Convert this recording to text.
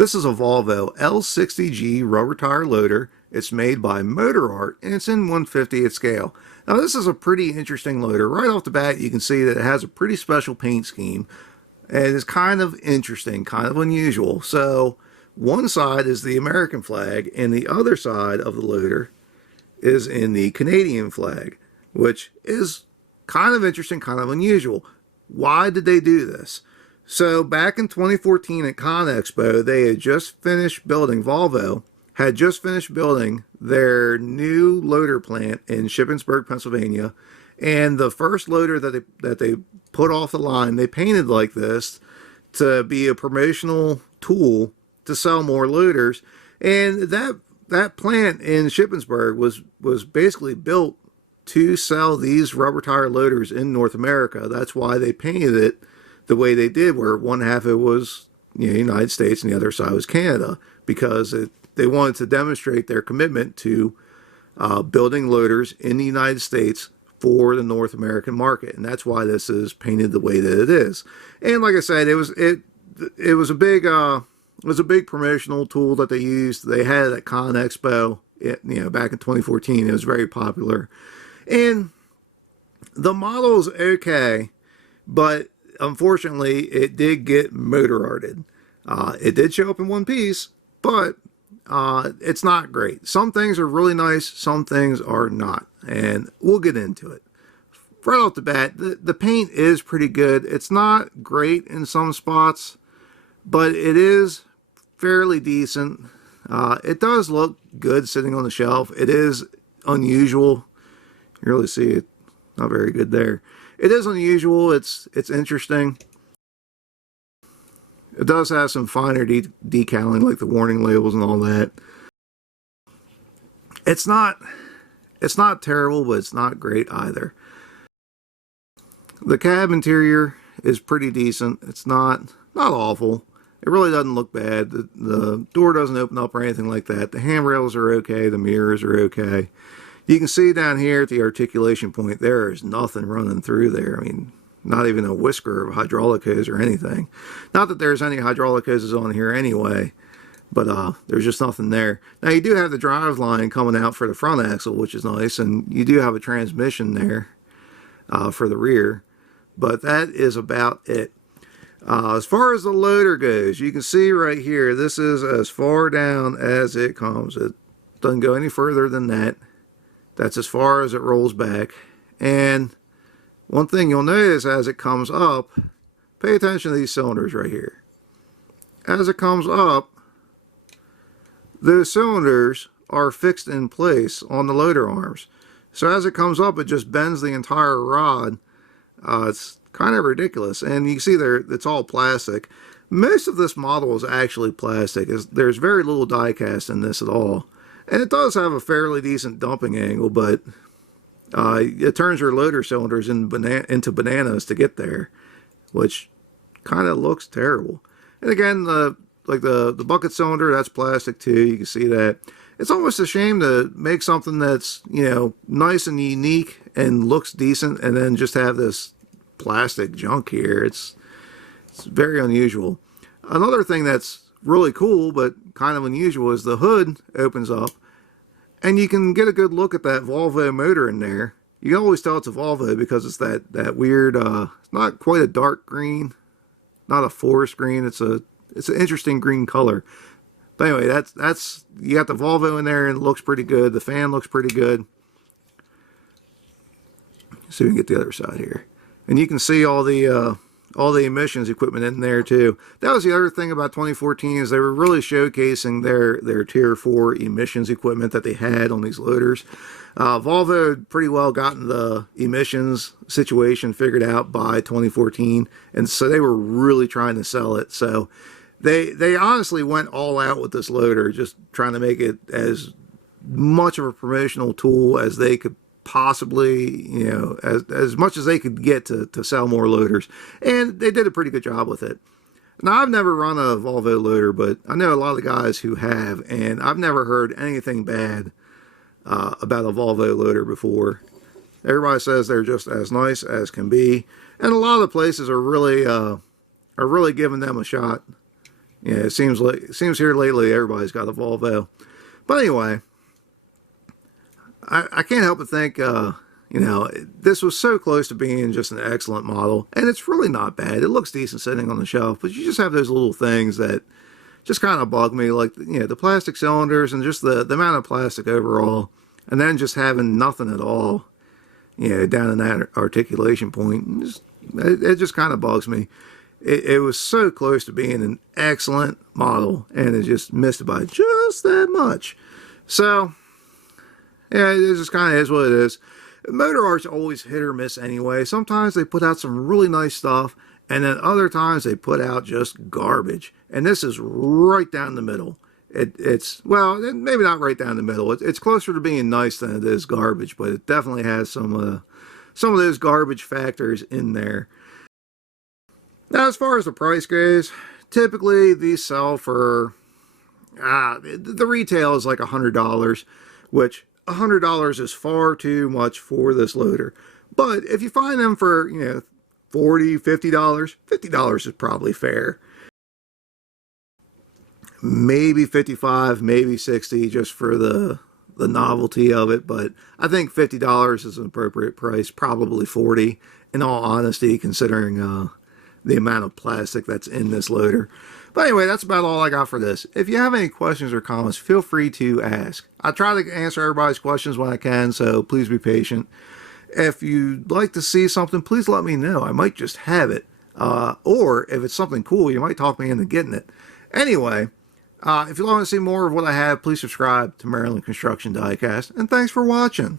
This is a Volvo L60G rubber tire loader. It's made by Motorart and it's in 1/50th scale. Now this is a pretty interesting loader. Right off the bat you can see that it has a pretty special paint scheme and it's kind of interesting, kind of unusual. So one side is the American flag and the other side of the loader is in the Canadian flag, which is kind of interesting, kind of unusual. Why did they do this? So back in 2014 at Con Expo, they had just finished building, Volvo had just finished building their new loader plant in Shippensburg, Pennsylvania. And the first loader that they put off the line, they painted like this to be a promotional tool to sell more loaders. And that plant in Shippensburg was basically built to sell these rubber tire loaders in North America. That's why they painted it the way they did, where one half it was United States and the other side was Canada, because they wanted to demonstrate their commitment to building loaders in the United States for the North American market, and that's why this is painted the way that it is. And like I said, it was a big promotional tool that they used. They had it at Con Expo, back in 2014. It was very popular, and the model is okay, but unfortunately, it did get motor-arted. It did show up in one piece, but it's not great. Some things are really nice, some things are not, and we'll get into it. Right off the bat, the paint is pretty good. It's not great in some spots, but it is fairly decent. It does look good sitting on the shelf. It is unusual. You really see it. Not very good there. It is unusual. It's interesting. It does have some finer decaling, like the warning labels and all that. It's not terrible, but it's not great either. The cab interior is pretty decent. It's not awful. It really doesn't look bad. The door doesn't open up or anything like that. The handrails are okay. The mirrors are okay. You can see down here at the articulation point, there is nothing running through there. I mean, not even a whisker of hydraulic hose or anything. Not that there's any hydraulic hoses on here anyway, but there's just nothing there. Now you do have the drive line coming out for the front axle, which is nice, and you do have a transmission there for the rear, but that is about it. As far as the loader goes, you can see right here, this is as far down as it comes. It doesn't go any further than that. That's as far as it rolls back. And one thing you'll notice as it comes up, pay attention to these cylinders right here. As it comes up, those cylinders are fixed in place on the loader arms. So as it comes up, it just bends the entire rod. It's kind of ridiculous. And you can see there, it's all plastic. Most of this model is actually plastic. There's very little die cast in this at all. And it does have a fairly decent dumping angle, but it turns your loader cylinders into bananas to get there, which kind of looks terrible. And again, the bucket cylinder, that's plastic too. You can see that. It's almost a shame to make something that's, nice and unique and looks decent and then just have this plastic junk here. It's very unusual. Another thing that's really cool but kind of unusual is the hood opens up and you can get a good look at that Volvo motor in there. You can always tell it's a Volvo because it's that weird, it's not quite a dark green, not a forest green. It's an interesting green color. But anyway, that's you got the Volvo in there and it looks pretty good. The fan looks pretty good. So we can get the other side here, and you can see all the emissions equipment in there too. That was the other thing about 2014, is they were really showcasing their tier 4 emissions equipment that they had on these loaders. Volvo had pretty well gotten the emissions situation figured out by 2014, and so they were really trying to sell it. So they honestly went all out with this loader, just trying to make it as much of a promotional tool as they could possibly, as much as they could get to sell more loaders. And they did a pretty good job with it. Now, I've never run a Volvo loader, but I know a lot of guys who have, and I've never heard anything bad about a Volvo loader before. Everybody says they're just as nice as can be, and a lot of the places are really giving them a shot. Yeah, it seems here lately everybody's got a Volvo. But anyway, I can't help but think, this was so close to being just an excellent model, and it's really not bad. It looks decent sitting on the shelf, but you just have those little things that just kind of bug me, like, the plastic cylinders and just the amount of plastic overall, and then just having nothing at all, down in that articulation point. It just kind of bugs me. It was so close to being an excellent model, and it just missed it by just that much. So, yeah, it just kind of is what it is. Motorart's always hit or miss anyway. Sometimes they put out some really nice stuff, and then other times they put out just garbage. And this is right down the middle. It's, well, maybe not right down the middle. It's closer to being nice than it is garbage, but it definitely has some of those garbage factors in there. Now, as far as the price goes, typically these sell for, the retail is like $100, which $100 is far too much for this loader. But if you find them for, $40, $50, $50 is probably fair. Maybe $55, maybe $60 just for the novelty of it, but I think $50 is an appropriate price, probably $40 in all honesty, considering the amount of plastic that's in this loader. But anyway, that's about all I got for this. If you have any questions or comments, feel free to ask. I try to answer everybody's questions when I can, so please be patient. If you'd like to see something, please let me know. I might just have it. Or if it's something cool, you might talk me into getting it. Anyway, if you want to see more of what I have, please subscribe to Maryland Construction Diecast, and thanks for watching.